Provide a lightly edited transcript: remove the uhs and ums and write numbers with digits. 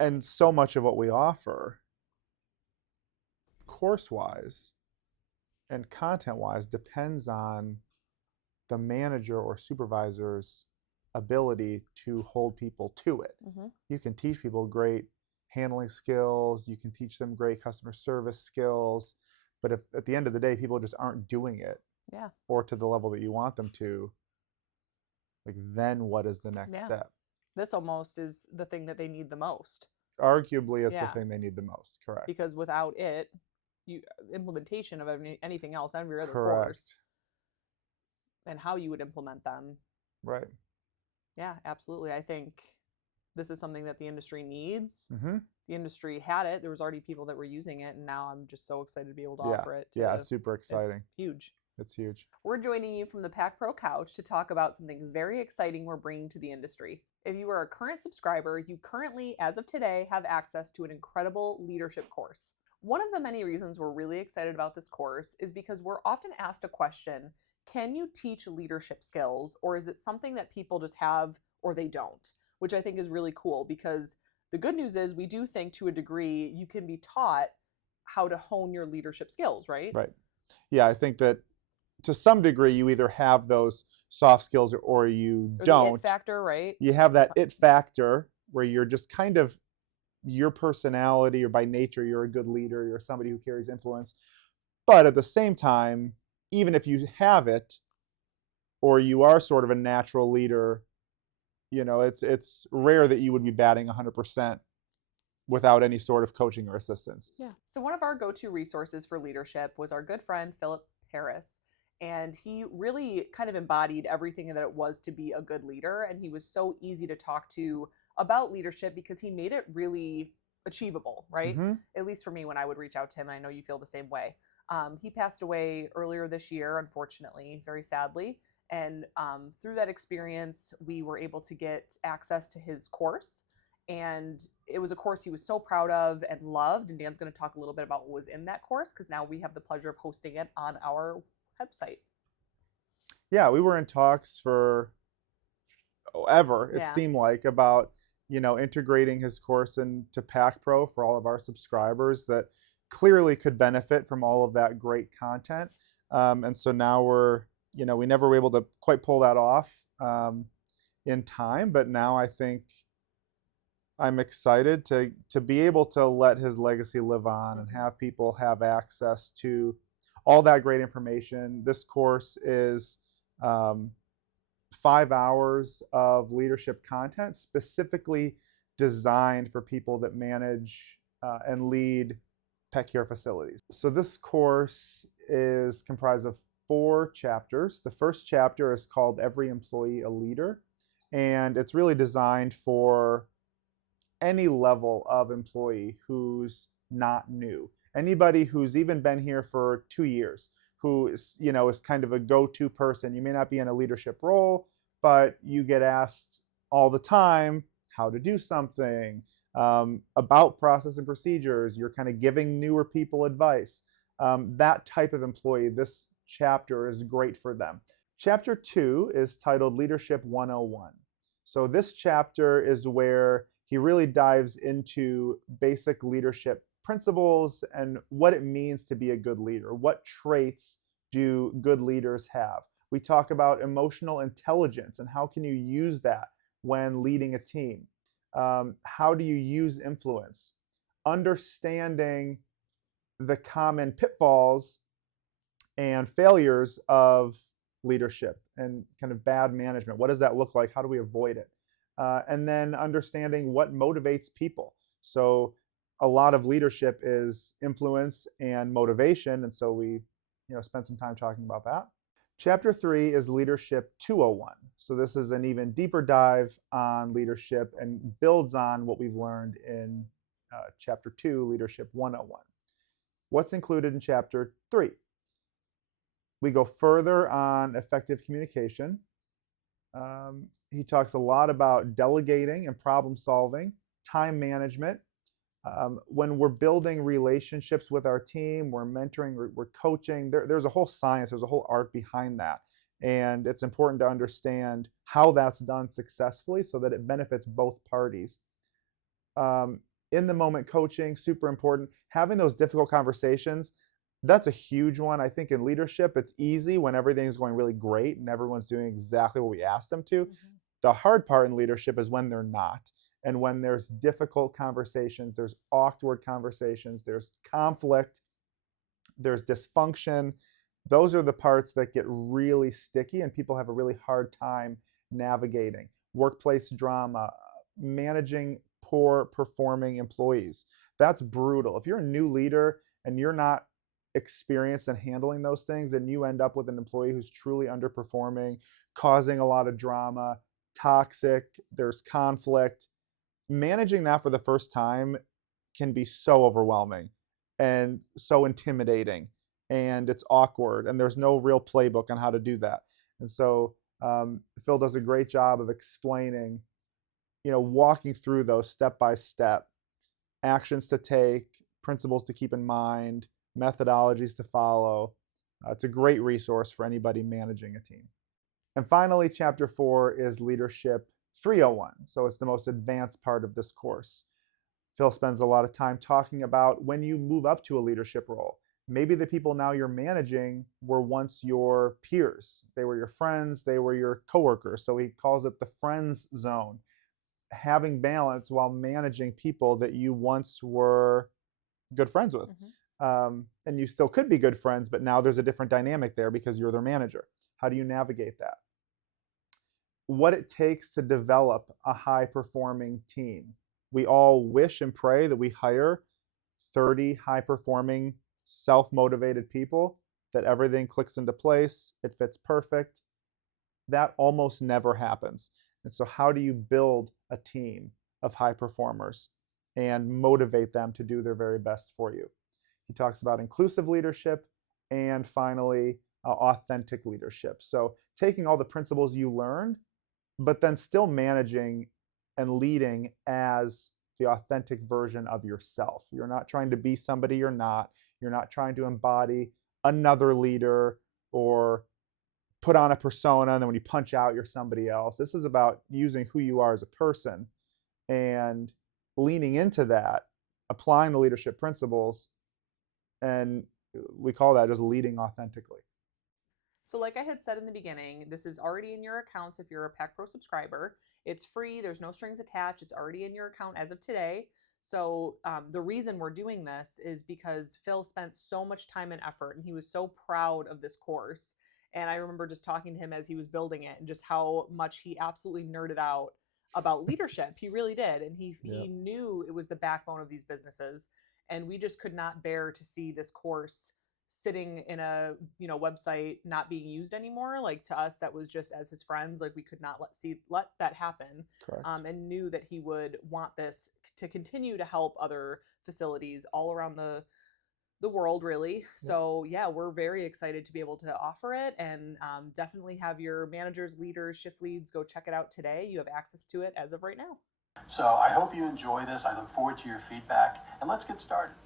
And so much of what we offer course-wise and content-wise depends on the manager or supervisor's ability to hold people to it. Mm-hmm. You can teach people great handling skills, you can teach them great customer service skills, but if at the end of the day people just aren't doing it Yeah. or to the level that you want them to, like then what is the next Yeah. step? This almost is the thing that they need the most. Arguably, it's the Yeah. thing they need the most. Correct. Because without it, you implementation of anything else, every other Correct. course, and how you would implement them. Right. Yeah, absolutely. I think this is something that the industry needs. Mm-hmm. The industry had it. There was already people that were using it, and now I'm just so excited to be able to Yeah. offer it. Yeah, super exciting. It's huge. It's huge. We're joining you from the PackPro couch to talk about something very exciting we're bringing to the industry. If you are a current subscriber, you currently, as of today, have access to an incredible leadership course. One of the many reasons we're really excited about this course is because we're often asked a question, can you teach leadership skills, or is it something that people just have or they don't? Which I think is really cool, because the good news is we do think to a degree you can be taught how to hone your leadership skills, right? Right. Yeah, I think that to some degree you either have those soft skills or you Or don't. the it factor, right? You have that it factor where you're just kind of your personality, or by nature you're a good leader, you're somebody who carries influence. But at the same time, even if you have it, or you are sort of a natural leader, it's rare that you would be batting 100% without any sort of coaching or assistance. Yeah. So one of our go-to resources for leadership was our good friend Phillip Paris, and he really kind of embodied everything that it was to be a good leader, and he was so easy to talk to about leadership because he made it really achievable, right? Mm-hmm. At least for me when I would reach out to him, and I know you feel the same way. He passed away earlier this year, unfortunately, very sadly. And through that experience, we were able to get access to his course. And it was a course he was so proud of and loved. And Dan's going to talk a little bit about what was in that course, because now we have the pleasure of hosting it on our website. Yeah, we were in talks for ever, it seemed like, about integrating his course into PackPro for all of our subscribers that clearly could benefit from all of that great content. And so now we never were able to quite pull that off in time, but now I think I'm excited to be able to let his legacy live on and have people have access to all that great information. This course is 5 hours of leadership content specifically designed for people that manage and lead pet care facilities. So this course is comprised of 4 chapters. The first chapter is called Every Employee a Leader, and it's really designed for any level of employee who's not new. Anybody who's even been here for 2 years, who is kind of a go-to person. You may not be in a leadership role, but you get asked all the time how to do something, about process and procedures. You're kind of giving newer people advice. That type of employee, this chapter is great for them. Chapter 2 is titled Leadership 101. So this chapter is where he really dives into basic leadership principles and what it means to be a good leader. What traits do good leaders have? We talk about emotional intelligence and how can you use that when leading a team. How do you use influence? Understanding the common pitfalls and failures of leadership and kind of bad management. What does that look like? How do we avoid it? And then understanding what motivates people. So a lot of leadership is influence and motivation, and so we spend some time talking about that. Chapter 3 is Leadership 201. So this is an even deeper dive on leadership and builds on what we've learned in Chapter 2, Leadership 101. What's included in Chapter 3? We go further on effective communication. He talks a lot about delegating and problem solving, time management. When we're building relationships with our team, we're mentoring, we're coaching, there's a whole science, there's a whole art behind that. And it's important to understand how that's done successfully so that it benefits both parties. Um, in the moment coaching, super important. Having those difficult conversations, that's a huge one. I think in leadership, it's easy when everything's going really great and everyone's doing exactly what we asked them to. Mhm. The hard part in leadership is when they're not. And when there's difficult conversations, there's awkward conversations, there's conflict, there's dysfunction. Those are the parts that get really sticky and people have a really hard time navigating. Workplace drama, managing poor performing employees. That's brutal. If you're a new leader and you're not experienced in handling those things, and you end up with an employee who's truly underperforming, causing a lot of drama, toxic, there's conflict. Managing that for the first time can be so overwhelming and so intimidating, and it's awkward, and there's no real playbook on how to do that. And so Phil does a great job of explaining, walking through those step by step, actions to take, principles to keep in mind, methodologies to follow. It's a great resource for anybody managing a team. And finally, chapter 4 is leadership 301. So it's the most advanced part of this course. Phil spends a lot of time talking about when you move up to a leadership role. Maybe the people now you're managing were once your peers. They were your friends, they were your coworkers. So he calls it the friends zone. Having balance while managing people that you once were good friends with. Mhm. And you still could be good friends, but now there's a different dynamic there because you're their manager. How do you navigate that? What it takes to develop a high performing team. We all wish and pray that we hire 30 high performing, self motivated people, that everything clicks into place, it fits perfect. That almost never happens. And so, how do you build a team of high performers and motivate them to do their very best for you? He talks about inclusive leadership and finally, authentic leadership. So, taking all the principles you learned, but then still managing and leading as the authentic version of yourself. You're not trying to be somebody you're not. You're not trying to embody another leader or put on a persona, and then when you punch out, you're somebody else. This is about using who you are as a person and leaning into that, applying the leadership principles, and we call that just leading authentically. So, like I had said in the beginning, this is already in your accounts if you're a PackPro subscriber. It's free, there's no strings attached, it's already in your account as of today. So, the reason we're doing this is because Phil spent so much time and effort, and he was so proud of this course. And I remember just talking to him as he was building it and just how much he absolutely nerded out about leadership. He really did. And he Yep. knew it was the backbone of these businesses. And we just could not bear to see this course sitting in a website not being used anymore. Like, to us, that was just as his friends, like we could not let that happen. Correct. And knew that he would want this to continue to help other facilities all around the world, really. Yep. So yeah, we're very excited to be able to offer it, and definitely have your managers, leaders, shift leads go check it out today. You have access to it as of right now. So I hope you enjoy this. I look forward to your feedback, and let's get started.